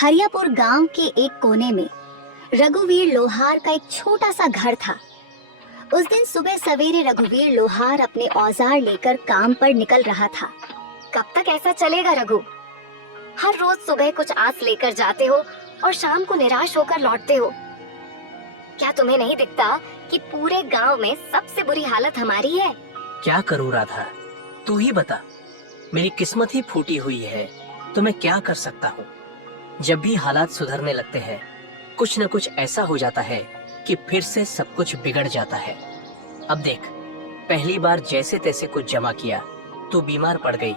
हरियापुर गांव के एक कोने में रघुवीर लोहार का एक छोटा सा घर था। उस दिन सुबह सवेरे रघुवीर लोहार अपने औजार लेकर काम पर निकल रहा था। कब तक ऐसा चलेगा रघु? हर रोज सुबह कुछ आस लेकर जाते हो और शाम को निराश होकर लौटते हो। क्या तुम्हें नहीं दिखता कि पूरे गांव में सबसे बुरी हालत हमारी है? क्या करूं राधा, तू ही बता। मेरी किस्मत ही फूटी हुई है, तो मैं क्या कर सकता हूँ। जब भी हालात सुधरने लगते हैं, कुछ न कुछ ऐसा हो जाता है कि फिर से सब कुछ बिगड़ जाता है। अब देख, पहली बार जैसे तैसे कुछ जमा किया तो बीमार पड़ गई,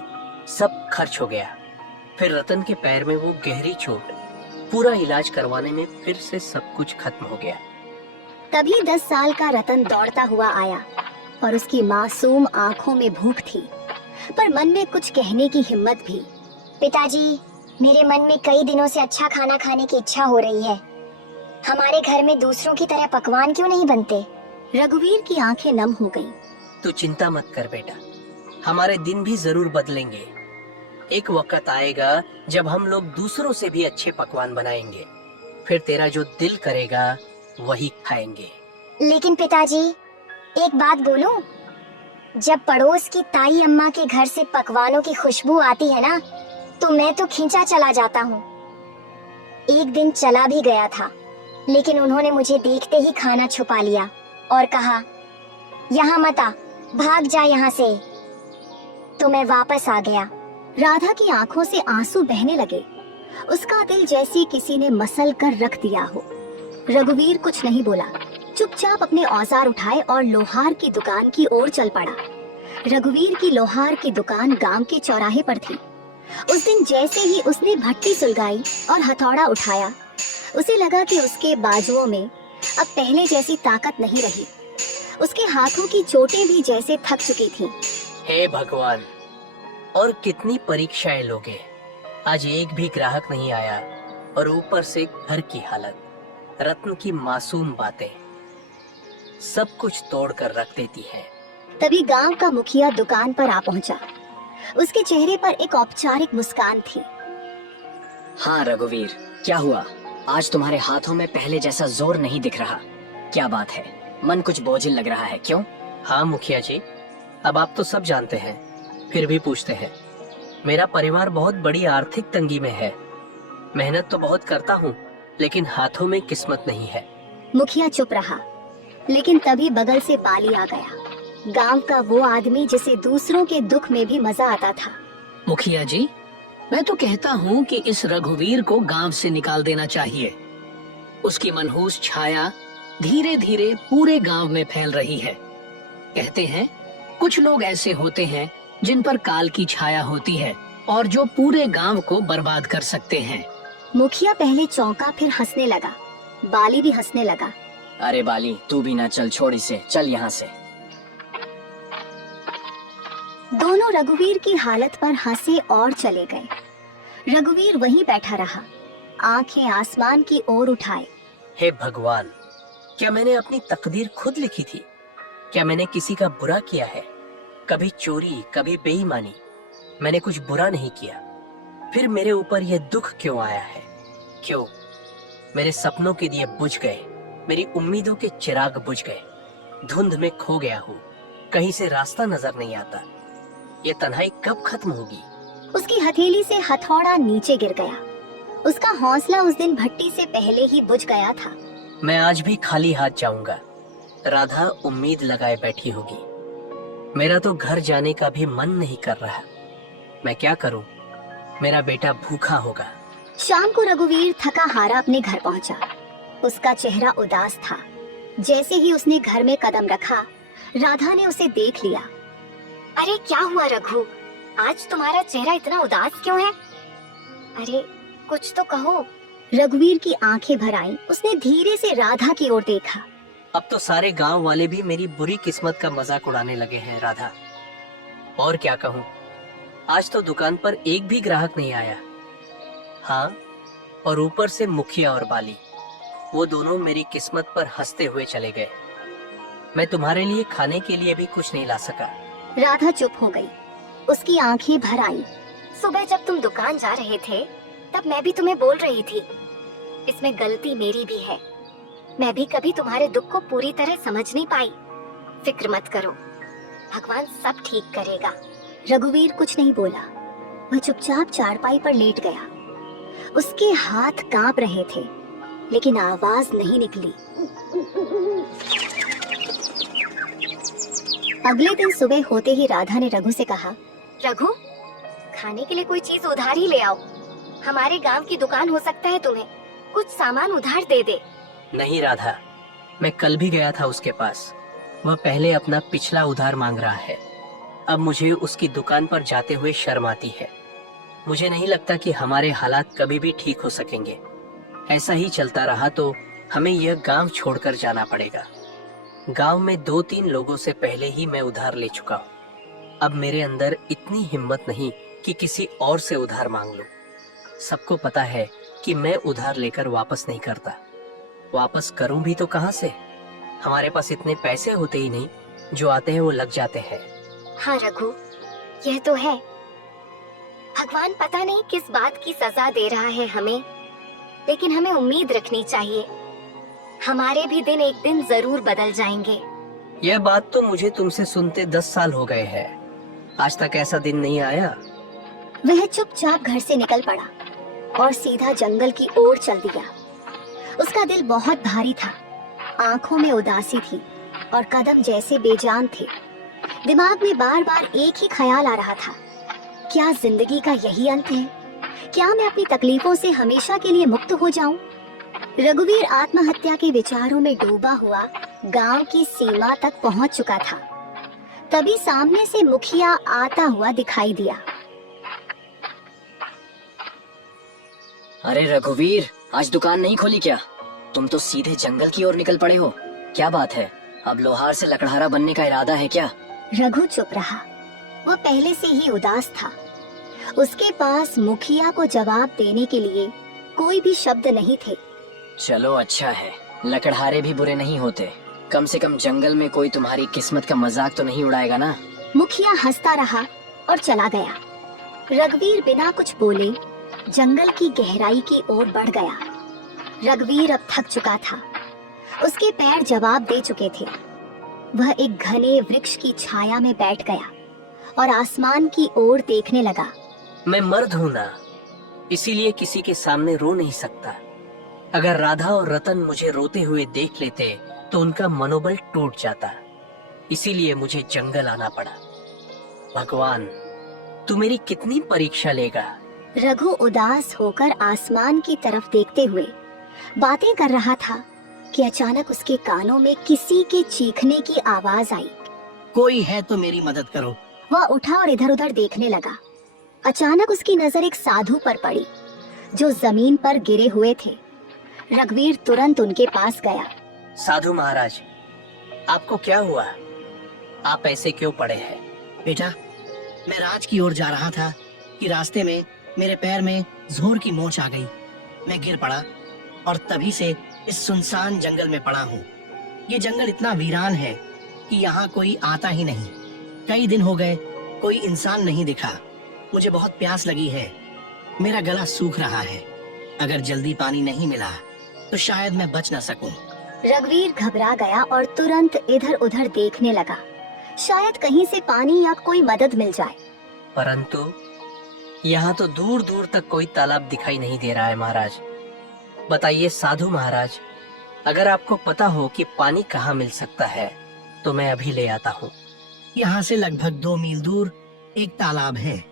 सब खर्च हो गया। फिर रतन के पैर में वो गहरी चोट, पूरा इलाज करवाने में फिर से सब कुछ खत्म हो गया। तभी 10 साल का रतन दौड़ता हुआ आया और उसकी मासूम आंखों में भूख थी, पर मन में कुछ कहने की हिम्मत भी। पिताजी, मेरे मन में कई दिनों से अच्छा खाना खाने की इच्छा हो रही है। हमारे घर में दूसरों की तरह पकवान क्यों नहीं बनते? रघुवीर की आंखें नम हो गईं। तू चिंता मत कर बेटा, हमारे दिन भी जरूर बदलेंगे। एक वक्त आएगा जब हम लोग दूसरों से भी अच्छे पकवान बनाएंगे। फिर तेरा जो दिल करेगा वही खाएंगे। लेकिन पिताजी, एक बात बोलूं? जब पड़ोस की ताई अम्मा के घर से पकवानों की खुशबू आती है ना, तो मैं तो खींचा चला जाता हूँ। एक दिन चला भी गया था, लेकिन उन्होंने मुझे देखते ही खाना छुपा लिया और कहा, यहाँ मत आ, भाग जा यहाँ से। तो मैं वापस आ गया। राधा की आंखों से आंसू बहने लगे। उसका दिल जैसे किसी ने मसल कर रख दिया हो। रघुवीर कुछ नहीं बोला, चुपचाप अपने औजार उठाए और लोहार की दुकान की ओर चल पड़ा। रघुवीर की लोहार की दुकान गांव के चौराहे पर थी। उस दिन जैसे ही उसने भट्टी सुलगाई और हथौड़ा उठाया, उसे लगा कि उसके बाजुओं में अब पहले जैसी ताकत नहीं रही। उसके हाथों की चोटें भी जैसे थक चुकी थीं। हे भगवान, और कितनी परीक्षाएं लोगे। आज एक भी ग्राहक नहीं आया और ऊपर से घर की हालत, रत्न की मासूम बातें सब कुछ तोड़ कर रख देती है। तभी गांव का मुखिया दुकान पर आ पहुंचा। उसके चेहरे पर एक औपचारिक मुस्कान थी। हाँ रघुवीर, क्या हुआ? आज तुम्हारे हाथों में पहले जैसा जोर नहीं दिख रहा। क्या बात है? मन कुछ बोझिल लग रहा है, क्यों? हाँ मुखिया जी, अब आप तो सब जानते हैं, फिर भी पूछते हैं। मेरा परिवार बहुत बड़ी आर्थिक तंगी में है। मेहनत तो बहुत करता हूँ, लेकिन हाथों में किस्मत नहीं है। मुखिया चुप रहा, लेकिन तभी बगल से बाली आ गया। गांव का वो आदमी जिसे दूसरों के दुख में भी मजा आता था। मुखिया जी, मैं तो कहता हूँ कि इस रघुवीर को गांव से निकाल देना चाहिए। उसकी मनहूस छाया धीरे धीरे पूरे गांव में फैल रही है। कहते हैं कुछ लोग ऐसे होते हैं जिन पर काल की छाया होती है और जो पूरे गांव को बर्बाद कर सकते हैं। मुखिया पहले चौंका, फिर हंसने लगा। बाली भी हंसने लगा। अरे बाली, तू भी ना चल, छोड़ इसे, चल यहाँ से। दोनों रघुवीर की हालत पर हंसे और चले गए। रघुवीर वहीं बैठा रहा, आंखें आसमान की ओर उठाए। हे भगवान, क्या मैंने अपनी तकदीर खुद लिखी थी? क्या मैंने किसी का बुरा किया है? कभी चोरी, कभी बेईमानी, मैंने कुछ बुरा नहीं किया। फिर मेरे ऊपर यह दुख क्यों आया है? क्यों? मेरे सपनों के दिए बुझ गए, मेरी उम्मीदों के चिराग बुझ गए। धुंध में खो गया हूँ, कहीं से रास्ता नजर नहीं आता। ये तन्हाई कब खत्म होगी? उसकी हथेली से हथौड़ा नीचे गिर गया। उसका हौसला उस दिन भट्टी से पहले ही बुझ गया था। मैं आज भी खाली हाथ जाऊंगा। राधा उम्मीद लगाए बैठी होगी। मेरा तो घर जाने का भी मन नहीं कर रहा। मैं क्या करूं? मेरा बेटा भूखा होगा। शाम को रघुवीर थका हारा अपने घर पहुंचा। उसका चेहरा उदास था। जैसे ही उसने घर में कदम रखा, राधा ने उसे देख लिया। अरे क्या हुआ रघु, आज तुम्हारा चेहरा इतना उदास क्यों है? अरे कुछ तो कहो। रघुवीर की आंखें भर आईं। उसने धीरे से राधा की ओर देखा। अब तो सारे गांव वाले भी मेरी बुरी किस्मत का मजाक उड़ाने लगे हैं राधा। और क्या कहूँ, आज तो दुकान पर एक भी ग्राहक नहीं आया। हाँ, और ऊपर से मुखिया और बाली, वो दोनों मेरी किस्मत पर हंसते हुए चले गए। मैं तुम्हारे लिए खाने के लिए भी कुछ नहीं ला सका। राधा चुप हो गई। उसकी आंखें भर आईं। सुबह जब तुम दुकान जा रहे थे, तब मैं भी तुम्हें बोल रही थी, इसमें गलती मेरी भी है। मैं भी कभी तुम्हारे दुख को पूरी तरह समझ नहीं पाई। फिक्र मत करो, भगवान सब ठीक करेगा। रघुवीर कुछ नहीं बोला। वह चुपचाप चारपाई पर लेट गया। उसके हाथ कांप रहे थे, लेकिन आवाज नहीं निकली। अगले दिन सुबह होते ही राधा ने रघु से कहा, रघु, खाने के लिए कोई चीज उधार ही ले आओ। हमारे गांव की दुकान हो सकता है तुम्हें कुछ सामान उधार दे दे। नहीं राधा, मैं कल भी गया था उसके पास। वह पहले अपना पिछला उधार मांग रहा है। अब मुझे उसकी दुकान पर जाते हुए शर्म आती है। मुझे नहीं लगता कि हमारे हालात कभी भी ठीक हो सकेंगे। ऐसा ही चलता रहा तो हमें यह गांव छोड़कर जाना पड़ेगा। गांव में 2-3 लोगों से पहले ही मैं उधार ले चुका हूँ। अब मेरे अंदर इतनी हिम्मत नहीं कि किसी और से उधार मांग लूं। सबको पता है कि मैं उधार लेकर वापस नहीं करता। वापस करूं भी तो कहां से? हमारे पास इतने पैसे होते ही नहीं, जो आते हैं वो लग जाते हैं। हाँ रघु, यह तो है। भगवान पता नहीं किस बात की सजा दे रहा है हमें, लेकिन हमें उम्मीद रखनी चाहिए। हमारे भी दिन एक दिन जरूर बदल जाएंगे। यह बात तो मुझे तुमसे सुनते 10 साल हो गए हैं। आज तक ऐसा दिन नहीं आया। वह चुपचाप घर से निकल पड़ा और सीधा जंगल की ओर चल दिया। उसका दिल बहुत भारी था, आंखों में उदासी थी और कदम जैसे बेजान थे। दिमाग में बार बार एक ही ख्याल आ रहा था, क्या जिंदगी का यही अंत है? क्या मैं अपनी तकलीफों से हमेशा के लिए मुक्त हो जाऊं? रघुवीर आत्महत्या के विचारों में डूबा हुआ गांव की सीमा तक पहुंच चुका था। तभी सामने से मुखिया आता हुआ दिखाई दिया। अरे रघुवीर, आज दुकान नहीं खोली क्या? तुम तो सीधे जंगल की ओर निकल पड़े हो। क्या बात है? अब लोहार से लकड़हारा बनने का इरादा है क्या? रघु चुप रहा। वह पहले से ही उदास था। उसके पास मुखिया को जवाब देने के लिए कोई भी शब्द नहीं थे। चलो अच्छा है, लकड़हारे भी बुरे नहीं होते। कम से कम जंगल में कोई तुम्हारी किस्मत का मजाक तो नहीं उड़ाएगा ना। मुखिया हंसता रहा और चला गया। रघुवीर बिना कुछ बोले जंगल की गहराई की ओर बढ़ गया। रघुवीर अब थक चुका था। उसके पैर जवाब दे चुके थे। वह एक घने वृक्ष की छाया में बैठ गया और आसमान की ओर देखने लगा। मैं मर्द हूं ना, इसीलिए किसी के सामने रो नहीं सकता। अगर राधा और रतन मुझे रोते हुए देख लेते तो उनका मनोबल टूट जाता। इसीलिए मुझे जंगल आना पड़ा। भगवान, तू मेरी कितनी परीक्षा लेगा? रघु उदास होकर आसमान की तरफ देखते हुए बातें कर रहा था कि अचानक उसके कानों में किसी के चीखने की आवाज आई। कोई है तो मेरी मदद करो। वह उठा और इधर उधर देखने लगा। अचानक उसकी नजर एक साधु पर पड़ी जो जमीन पर गिरे हुए थे। रघुवीर तुरंत उनके पास गया। साधु महाराज, आपको क्या हुआ? आप ऐसे क्यों पड़े हैं? बेटा, मैं राज की ओर जा रहा था कि रास्ते में मेरे पैर में जोर की मोच आ गई। मैं गिर पड़ा और तभी से इस सुनसान जंगल में पड़ा हूँ। ये जंगल इतना वीरान है कि यहाँ कोई आता ही नहीं। कई दिन हो गए, कोई इंसान नहीं दिखा। मुझे बहुत प्यास लगी है। मेरा गला सूख रहा है। अगर जल्दी पानी नहीं मिला तो शायद मैं बच न सकूं। रघुवीर घबरा गया और तुरंत इधर उधर देखने लगा। शायद कहीं से पानी या कोई मदद मिल जाए। परंतु यहाँ तो दूर दूर तक कोई तालाब दिखाई नहीं दे रहा है महाराज। बताइए साधु महाराज, अगर आपको पता हो कि पानी कहाँ मिल सकता है तो मैं अभी ले आता हूँ। यहाँ से लगभग 2 मील दूर एक तालाब है।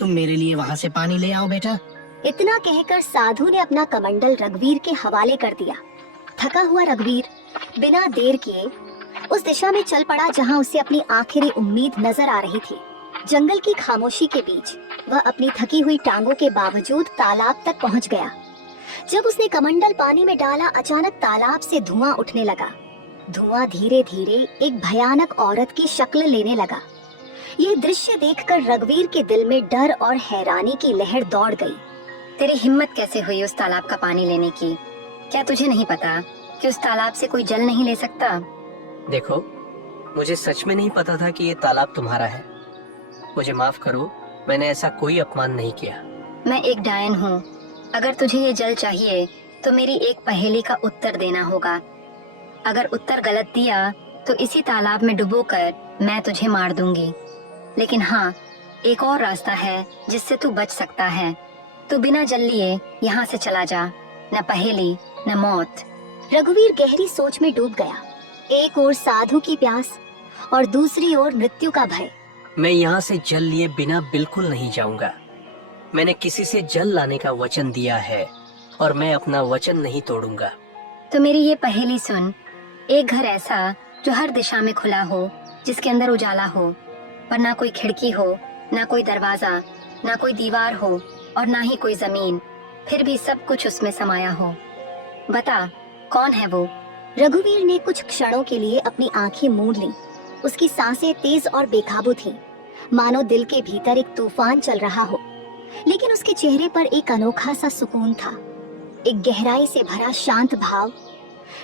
तुम मेरे लिए वहाँ से पानी ले आओ बेटा। इतना कहकर साधु ने अपना कमंडल रघुवीर के हवाले कर दिया। थका हुआ रघुवीर बिना देर किए उस दिशा में चल पड़ा जहाँ उसे अपनी आखिरी उम्मीद नजर आ रही थी। जंगल की खामोशी के बीच वह अपनी थकी हुई टांगों के बावजूद तालाब तक पहुँच गया। जब उसने कमंडल पानी में डाला, अचानक तालाब से धुआं उठने लगा। धुआं धीरे धीरे एक भयानक औरत की शक्ल लेने लगा। यह दृश्य देखकर रघुवीर के दिल में डर और हैरानी की लहर दौड़ गई। तेरी हिम्मत कैसे हुई उस तालाब का पानी लेने की? क्या तुझे नहीं पता कि उस तालाब से कोई जल नहीं ले सकता? देखो, मुझे सच में नहीं पता था कि ये तालाब तुम्हारा है। मुझे माफ करो, मैंने ऐसा कोई अपमान नहीं किया। मैं एक डायन हूँ अगर तुझे ये जल चाहिए तो मेरी एक पहेली का उत्तर देना होगा। अगर उत्तर गलत दिया तो इसी तालाब में डुबोकर मैं तुझे मार दूंगी। लेकिन हाँ, एक और रास्ता है जिससे तू बच सकता है। तू बिना जल लिए यहाँ से चला जा, न पहेली न मौत। रघुवीर गहरी सोच में डूब गया। एक ओर साधु की प्यास और दूसरी ओर मृत्यु का भय। मैं यहाँ से जल लिए बिना बिल्कुल नहीं जाऊंगा। मैंने किसी से जल लाने का वचन दिया है और मैं अपना वचन नहीं तोड़ूंगा। तो मेरी ये पहेली सुन। एक घर ऐसा जो हर दिशा में खुला हो, जिसके अंदर उजाला हो, पर ना कोई खिड़की हो, ना कोई दरवाजा, ना कोई दीवार हो और ना ही कोई जमीन, फिर भी सब कुछ उसमें समाया हो। बता, कौन है वो? रघुवीर ने कुछ क्षणों के लिए अपनी आंखें मूंद लीं। उसकी सांसें तेज और बेकाबू थीं, मानो दिल के भीतर एक तूफान चल रहा हो। लेकिन उसके चेहरे पर एक अनोखा सा सुकून था, एक गहराई से भरा शांत भाव,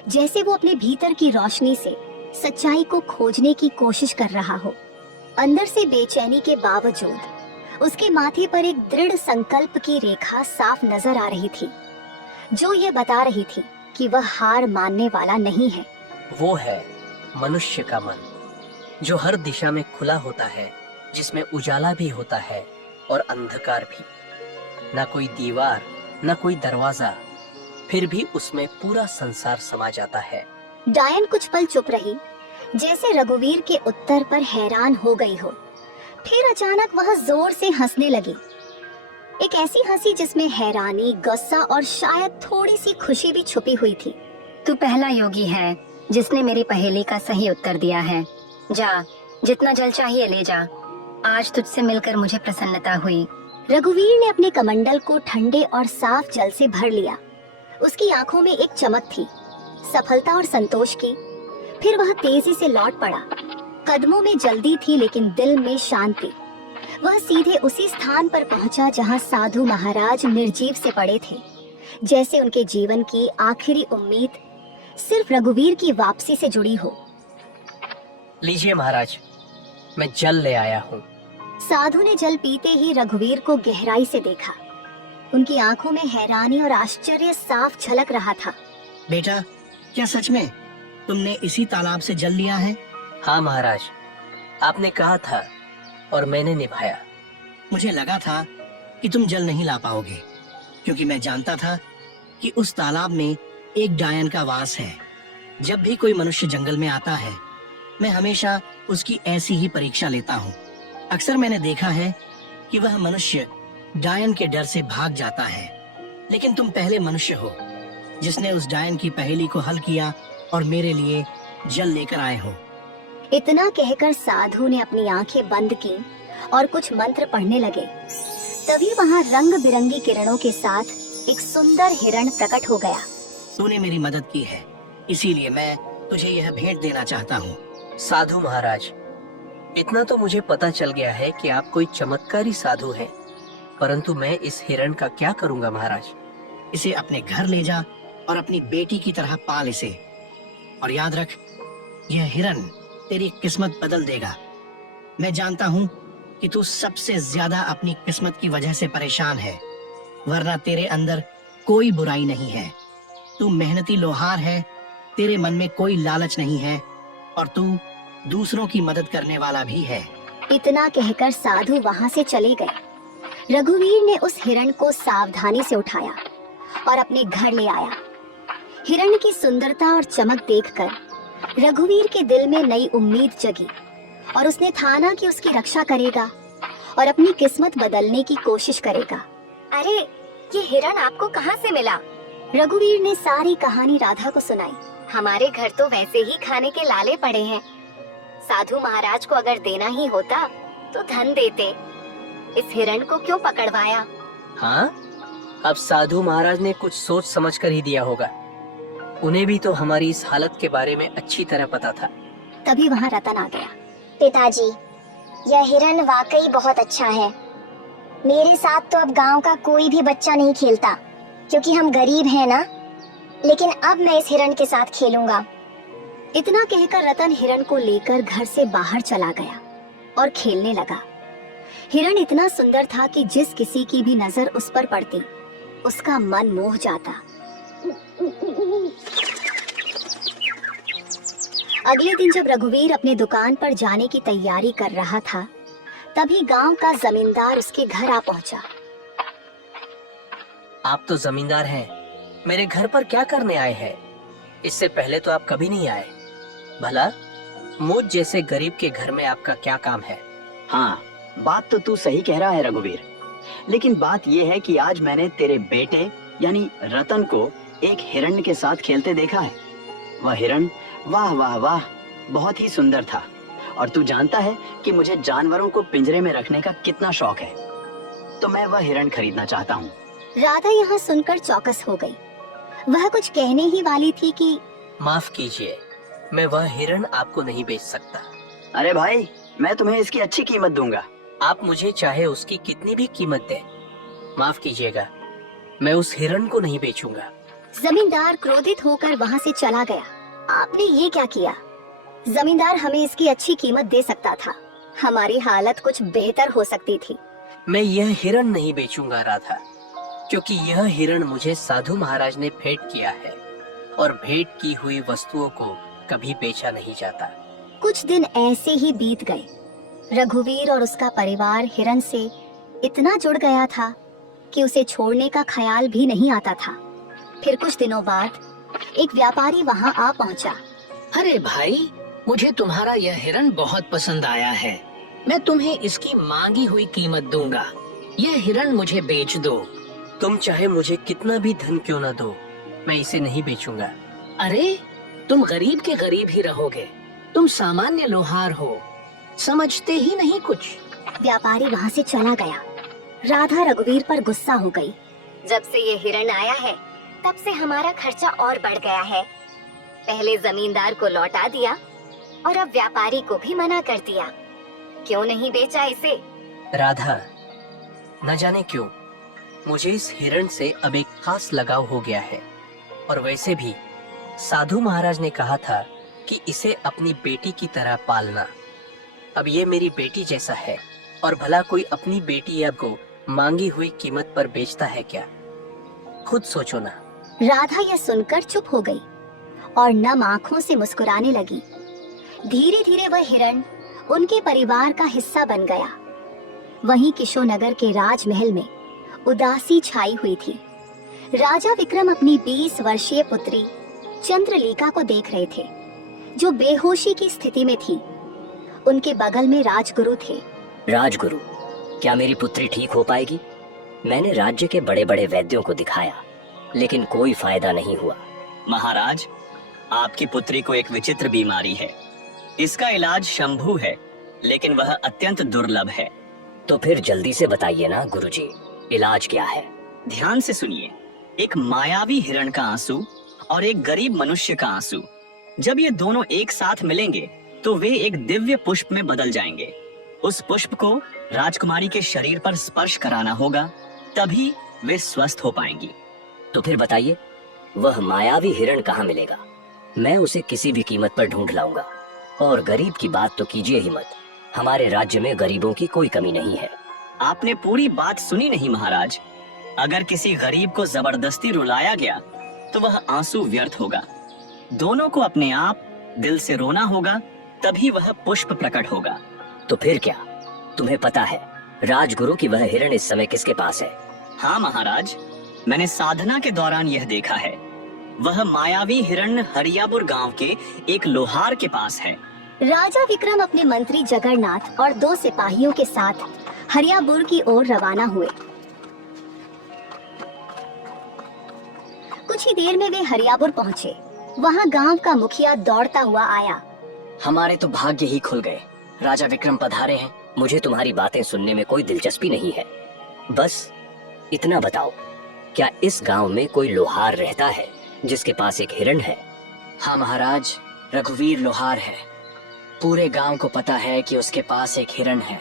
जैसे वो अपने भीतर की रोशनी से सच्चाई को खोजने की कोशिश कर रहा हो। अंदर से बेचैनी के बावजूद उसके माथे पर एक दृढ़ संकल्प की रेखा साफ नजर आ रही थी, जो ये बता रही थी कि वह हार मानने वाला नहीं है। वो है मनुष्य का मन, जो हर दिशा में खुला होता है, जिसमें उजाला भी होता है और अंधकार भी। ना कोई दीवार, ना कोई दरवाजा, फिर भी उसमें पूरा संसार समा जाता है। डायन कुछ पल चुप रही, जैसे रघुवीर के उत्तर पर हैरान हो गई हो। फिर अचानक वह जोर से हंसने लगी, एक ऐसी हंसी जिसमें हैरानी, गुस्सा और शायद थोड़ी सी खुशी भी छुपी हुई थी। तू पहला योगी है जिसने मेरी पहेली का सही उत्तर दिया है। जा, जितना जल चाहिए ले जा। आज तुझसे मिलकर मुझे प्रसन्नता हुई। रघुवीर ने अपने कमंडल को ठंडे और साफ जल से भर लिया। उसकी आंखों में एक चमक थी, सफलता और संतोष की। फिर वह तेजी से लौट पड़ा। कदमों में जल्दी थी लेकिन दिल में शांति। वह सीधे उसी स्थान पर पहुंचा जहां साधु महाराज निर्जीव से पड़े थे, जैसे उनके जीवन की आखिरी उम्मीद सिर्फ रघुवीर की वापसी से जुड़ी हो। लीजिए महाराज, मैं जल ले आया हूँ। साधु ने जल पीते ही रघुवीर को गहराई से देखा। उनकी आंखों में हैरानी और आश्चर्य साफ झलक रहा था। बेटा, क्या सच में तुमने इसी तालाब से जल लिया है? हाँ महाराज, आपने कहा था और मैंने निभाया। मुझे लगा था कि तुम जल नहीं ला पाओगे, क्योंकि मैं जानता था कि उस तालाब में एक डायन का वास है। जब भी कोई मनुष्य जंगल में आता है, मैं हमेशा उसकी ऐसी ही परीक्षा लेता हूँ। अक्सर मैंने देखा है कि वह मनुष्य डायन के डर से भाग जाता है, लेकिन तुम पहले मनुष्य हो जिसने उस डायन की पहेली को हल किया और मेरे लिए जल लेकर आए हो। इतना कहकर साधु ने अपनी आंखें बंद की और कुछ मंत्र पढ़ने लगे। तभी वहां रंग बिरंगी किरणों के साथ एक सुंदर हिरण प्रकट हो गया। तूने मेरी मदद की है, इसीलिए मैं तुझे यह भेंट देना चाहता हूँ। साधु महाराज, इतना तो मुझे पता चल गया है कि आप कोई चमत्कारी साधु हैं, परंतु मैं इस हिरण का क्या करूंगा महाराज? इसे अपने घर ले जा और अपनी बेटी की तरह पाल इसे। और याद रख, यह हिरण तेरी किस्मत बदल देगा। मैं जानता हूँ कि तू सबसे ज्यादा अपनी किस्मत की वजह से परेशान है, वरना तेरे अंदर कोई बुराई नहीं है। तू मेहनती लोहार है, तेरे मन में कोई लालच नहीं है और तू दूसरों की मदद करने वाला भी है। इतना कहकर साधु वहां से चले गए। रघुवीर ने उस हिरण को सावधानी से उठाया और अपने घर ले आया। हिरण की सुंदरता और चमक देखकर रघुवीर के दिल में नई उम्मीद जगी और उसने ठाना कि उसकी रक्षा करेगा और अपनी किस्मत बदलने की कोशिश करेगा। अरे, ये हिरण आपको कहाँ से मिला? रघुवीर ने सारी कहानी राधा को सुनाई। हमारे घर तो वैसे ही खाने के लाले पड़े हैं। साधु महाराज को अगर देना ही होता तो धन देते। इस हिरण को क्यों पकड़वाया? हाँ, अब साधु महाराज ने कुछ सोच समझकर ही दिया होगा। उन्हें भी तो हमारी इस हालत के बारे में अच्छी तरह पता था। तभी वहाँ रतन आ गया। पिताजी, यह हिरण वाकई बहुत अच्छा है। मेरे साथ तो अब गांव का कोई भी बच्चा नहीं खेलता, क्योंकि हम गरीब हैं ना। लेकिन अब मैं इस हिरण के साथ खेलूंगा। इतना कहकर रतन हिरण को लेकर घर से बाहर चला गया और खेलने लगा। हिरण इतना सुंदर था कि जिस किसी की भी नजर उस पर पड़ती उसका मन मोह जाता। अगले दिन जब रघुवीर अपने दुकान पर जाने की तैयारी कर रहा था, तभी गांव का जमींदार उसके घर आ पहुंचा। आप तो जमींदार हैं, मेरे घर पर क्या करने आए हैं? इससे पहले तो आप कभी नहीं आए। भला मुझ जैसे गरीब के घर में आपका क्या काम है? हाँ, बात तो तू सही कह रहा है रघुवीर, लेकिन बात यह है कि आज मैंने तेरे बेटे यानी रतन को एक हिरण के साथ खेलते देखा है। वह हिरण वाह वाह वाह बहुत ही सुंदर था। और तू जानता है कि मुझे जानवरों को पिंजरे में रखने का कितना शौक है, तो मैं वह हिरण खरीदना चाहता हूँ। राधा यहाँ सुनकर चौकस हो गई। वह कुछ कहने ही वाली थी कि माफ कीजिए, मैं वह हिरण आपको नहीं बेच सकता। अरे भाई, मैं तुम्हें इसकी अच्छी कीमत दूंगा। आप मुझे चाहे उसकी कितनी भी कीमत दें, माफ कीजिएगा, मैं उस हिरण को नहीं बेचूंगा। जमींदार क्रोधित होकर वहाँ से चला गया। आपने ये क्या किया? जमींदार हमें इसकी अच्छी कीमत दे सकता था, हमारी हालत कुछ बेहतर हो सकती थी। मैं यह हिरण नहीं बेचूंगा राधा, क्योंकि यह हिरण मुझे साधु महाराज ने भेंट किया है और भेंट की हुई वस्तुओं को कभी बेचा नहीं जाता। कुछ दिन ऐसे ही बीत गए। रघुवीर और उसका परिवार हिरण से इतना जुड़ गया था कि उसे छोड़ने का ख्याल भी नहीं आता था। फिर कुछ दिनों बाद एक व्यापारी वहां आ पहुंचा। अरे भाई, मुझे तुम्हारा यह हिरण बहुत पसंद आया है। मैं तुम्हें इसकी मांगी हुई कीमत दूंगा। यह हिरण मुझे बेच दो। तुम चाहे मुझे कितना भी धन क्यों न दो, मैं इसे नहीं बेचूंगा। अरे, तुम गरीब के गरीब ही रहोगे। तुम सामान्य लोहार हो, समझते ही नहीं कुछ। व्यापारी वहां से चला गया। राधा रघुवीर पर गुस्सा हो गई। जब से ये हिरण आया है, तब से हमारा खर्चा और बढ़ गया है। पहले जमींदार को लौटा दिया और अब व्यापारी को भी मना कर दिया। क्यों नहीं बेचा इसे? राधा, न जाने क्यों मुझे इस हिरण से अब एक खास लगाव हो गया है। और वैसे भी साधु महाराज ने कहा था कि इसे अपनी बेटी की तरह पालना। अब ये मेरी बेटी जैसा है, और भला कोई अपनी बेटी या को मांगी हुई कीमत पर बेचता है क्या? खुद सोचो ना। राधा यह सुनकर चुप हो गई और नम आंखों से मुस्कुराने लगी। धीरे धीरे वह हिरण उनके परिवार का हिस्सा बन गया। वहीं किशोरनगर के राजमहल में उदासी छाई हुई थी। राजा विक्रम अपनी 20 वर्षीय पुत्री चंद्रलेखा को देख रहे थे, जो बेहोशी की स्थिति में थी। उनके बगल में राजगुरु थे। राजगुरु, क्या मेरी पुत्री ठीक हो पाएगी? मैंने राज्य के बड़े बड़े वैद्यों को दिखाया, लेकिन कोई फायदा नहीं हुआ। महाराज, आपकी पुत्री को एक विचित्र बीमारी है। इसका इलाज शंभू है, लेकिन वह अत्यंत दुर्लभ है। तो फिर जल्दी से बताइए ना गुरुजी, इलाज क्या है? ध्यान से सुनिए। एक मायावी हिरण का आंसू और एक गरीब मनुष्य का आंसू, जब ये दोनों एक साथ मिलेंगे तो वे एक दिव्य पुष्प में बदल जाएंगे। उस पुष्प को राजकुमारी के शरीर पर स्पर्श कराना होगा, तभी वे स्वस्थ हो पाएंगी। तो फिर बताइए, वह मायावी हिरण कहाँ मिलेगा? मैं उसे किसी भी कीमत पर ढूंढ लाऊंगा। और गरीब की बात तो कीजिए ही मत। हमारे राज्य में गरीबों की कोई कमी नहीं है। आपने पूरी बात सुनी नहीं महाराज। अगर किसी गरीब को जबरदस्ती रुलाया गया तो वह आंसू व्यर्थ होगा। दोनों को अपने आप दिल से रोना होगा, तभी वह पुष्प प्रकट होगा। तो फिर क्या? तुम्हें पता है राजगुरु की वह हिरण इस समय किसके पास है? हाँ महाराज, मैंने साधना के दौरान यह देखा है। वह मायावी हिरण हरियापुर गांव के एक लोहार के पास है। राजा विक्रम अपने मंत्री जगन्नाथ और 2 सिपाहियों के साथ हरियापुर की ओर रवाना हुए। कुछ ही देर में वे हरियापुर पहुंचे। वहां गांव का मुखिया दौड़ता हुआ आया। हमारे तो भाग्य ही खुल गए। राजा विक्रम पधारे हैं। मुझे तुम्हारी बातें सुनने में कोई दिलचस्पी नहीं है। बस इतना बताओ, क्या इस गांव में कोई लोहार रहता है जिसके पास एक हिरण है? हाँ महाराज, रघुवीर लोहार है। पूरे गांव को पता है कि उसके पास एक हिरण है,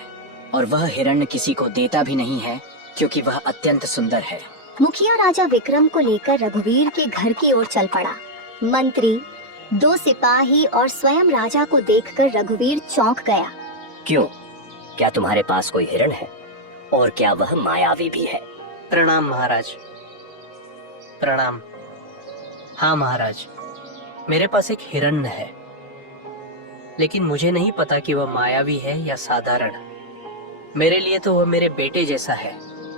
और वह हिरण किसी को देता भी नहीं है, क्योंकि वह अत्यंत सुंदर है। मुखिया राजा विक्रम को लेकर रघुवीर के घर की ओर चल पड़ा। मंत्री, 2 सिपाही और स्वयं राजा को देखकर रघुवीर चौंक गया। क्यों? क्या तुम्हारे पास कोई हिरण है? और क्या वह मायावी भी है? प्रणाम महाराज। प्रणाम। हाँ महाराज, मेरे पास एक हिरण्य है, लेकिन मुझे नहीं पता कि वह मायावी है या साधारण। मेरे लिए तो वह मेरे बेटे जैसा है।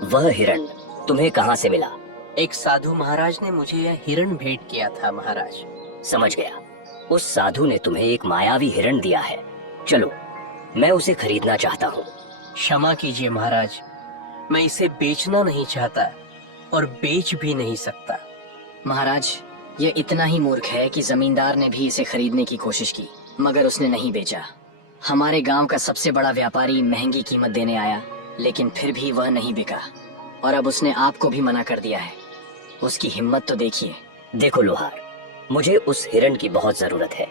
वह हिरण तुम्हें कहाँ से मिला? एक साधु महाराज ने मुझे यह हिरण भेंट किया था महाराज। समझ गया, उस साधु ने तुम्हें एक मायावी हिरण दिया है। चलो, मैं उसे खरीदना चाहता हूँ। क्षमा कीजिए महाराज, मैं इसे बेचना नहीं चाहता और बेच भी नहीं सकता। महाराज, यह इतना ही मूर्ख है कि जमींदार ने भी इसे खरीदने की कोशिश की, मगर उसने नहीं बेचा। हमारे गांव का सबसे बड़ा व्यापारी महंगी कीमत देने आया, लेकिन फिर भी वह नहीं बिका, और अब उसने आपको भी मना कर दिया है। उसकी हिम्मत तो देखिए। देखो लोहार, मुझे उस हिरण की बहुत जरूरत है।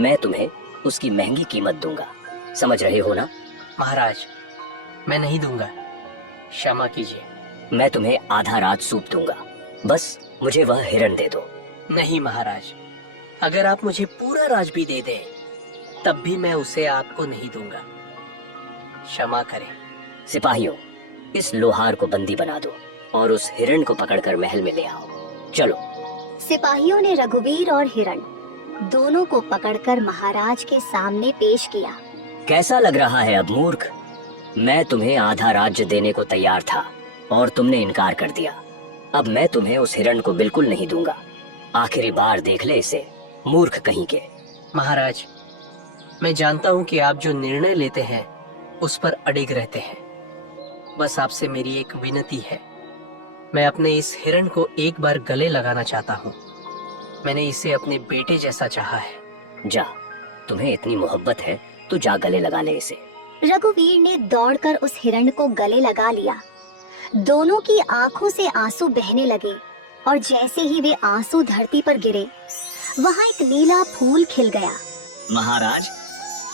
मैं तुम्हें उसकी महंगी कीमत दूंगा, समझ रहे हो ना? महाराज, मैं नहीं दूंगा, क्षमा कीजिए। मैं तुम्हें आधा राज सूप दूंगा, बस मुझे वह हिरण दे दो। नहीं महाराज, अगर आप मुझे पूरा राज भी दे दें, तब भी मैं उसे आपको नहीं दूंगा, क्षमा करें। सिपाहियों, इस लोहार को बंदी बना दो और उस हिरण को पकड़कर महल में ले आओ। चलो। सिपाहियों ने रघुवीर और हिरण दोनों को पकड़कर महाराज के सामने पेश किया। कैसा लग रहा है अब मूर्ख? मैं तुम्हें आधा राज्य देने को तैयार था और तुमने इनकार कर दिया। अब मैं तुम्हें उस हिरण को बिल्कुल नहीं दूंगा। आखिरी बार देख ले इसे, मूर्ख कहीं के। महाराज, मैं जानता हूँ कि आप जो निर्णय लेते हैं उस पर अडिग रहते हैं। बस आपसे मेरी एक विनती है, मैं अपने इस हिरण को एक बार गले लगाना चाहता हूँ। मैंने इसे अपने बेटे जैसा चाहा है। जा, तुम्हें इतनी मोहब्बत है तो जा गले लगा ले इसे। रघुवीर ने दौड़कर उस हिरण को गले लगा लिया। दोनों की आंखों से आंसू बहने लगे और जैसे ही वे आंसू धरती पर गिरे, वहाँ एक नीला फूल खिल गया। महाराज,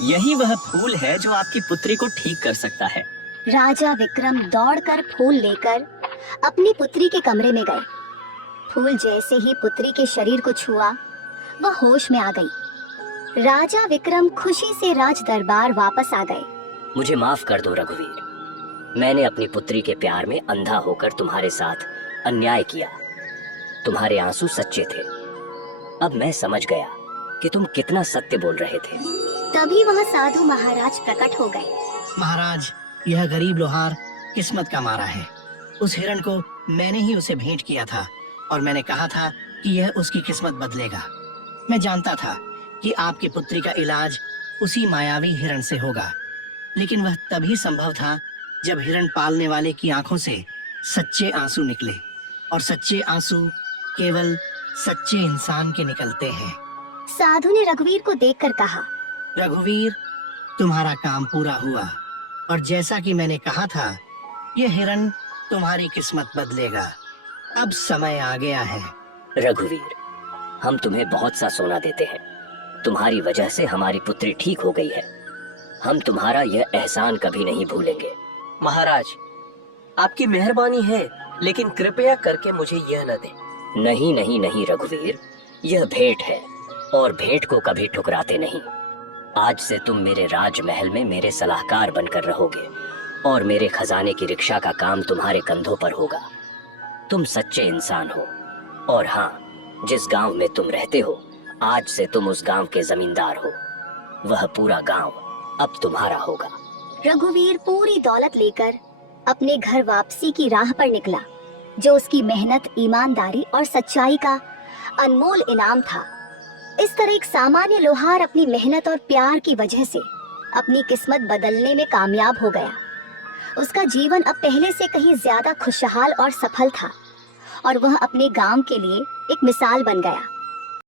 यही वह फूल है जो आपकी पुत्री को ठीक कर सकता है। राजा विक्रम दौड़कर फूल लेकर अपनी पुत्री के कमरे में गए। फूल जैसे ही पुत्री के शरीर को छुआ, वह होश में आ गई। राजा विक्रम खुशी से राज दरबार वापस आ गए। मुझे माफ कर दो रघुवीर, मैंने अपनी पुत्री के प्यार में अंधा होकर तुम्हारे साथ अन्याय किया। तुम्हारे आंसू सच्चे थे। अब मैं समझ गया कि तुम कितना सत्य बोल रहे थे। तभी वह साधु महाराज प्रकट हो गए। महाराज, यह गरीब लोहार किस्मत का मारा है। उस हिरण को मैंने ही उसे भेंट किया था और मैंने कहा था कि यह उसकी किस्मत बदलेगा। मैं जानता था कि आपकी पुत्री का इलाज उसी मायावी हिरण से होगा, लेकिन वह तभी संभव था जब हिरण पालने वाले की आंखों से सच्चे आंसू निकले, और सच्चे आंसू केवल सच्चे इंसान के निकलते हैं। साधु ने रघुवीर को देखकर कहा, रघुवीर, तुम्हारा काम पूरा हुआ, और जैसा कि मैंने कहा था, यह हिरण तुम्हारी किस्मत बदलेगा। अब समय आ गया है। रघुवीर, हम तुम्हें बहुत सा सोना देते हैं। तुम्हारी वजह से हमारी पुत्री ठीक हो गई है। हम तुम्हारा यह एहसान कभी नहीं भूलेंगे। महाराज, आपकी मेहरबानी है, लेकिन कृपया करके मुझे यह न दें। नहीं नहीं नहीं रघुवीर, यह भेंट है और भेंट को कभी ठुकराते नहीं। आज से तुम मेरे राजमहल में मेरे सलाहकार बनकर रहोगे और मेरे खजाने की रिक्शा का काम तुम्हारे कंधों पर होगा। तुम सच्चे इंसान हो, और हाँ, जिस गांव में तुम रहते हो, आज से तुम उस गांव के जमींदार हो। वह पूरा गांव अब तुम्हारा होगा। रघुवीर पूरी दौलत लेकर अपने घर वापसी की राह पर निकला, जो उसकी मेहनत, ईमानदारी और सच्चाई का अनमोल इनाम था। इस तरह एक सामान्य लोहार अपनी मेहनत और प्यार की वजह से अपनी किस्मत बदलने में कामयाब हो गया। उसका जीवन अब पहले से कहीं ज्यादा खुशहाल और सफल था, और वह अपने गांव के लिए एक मिसाल बन गया।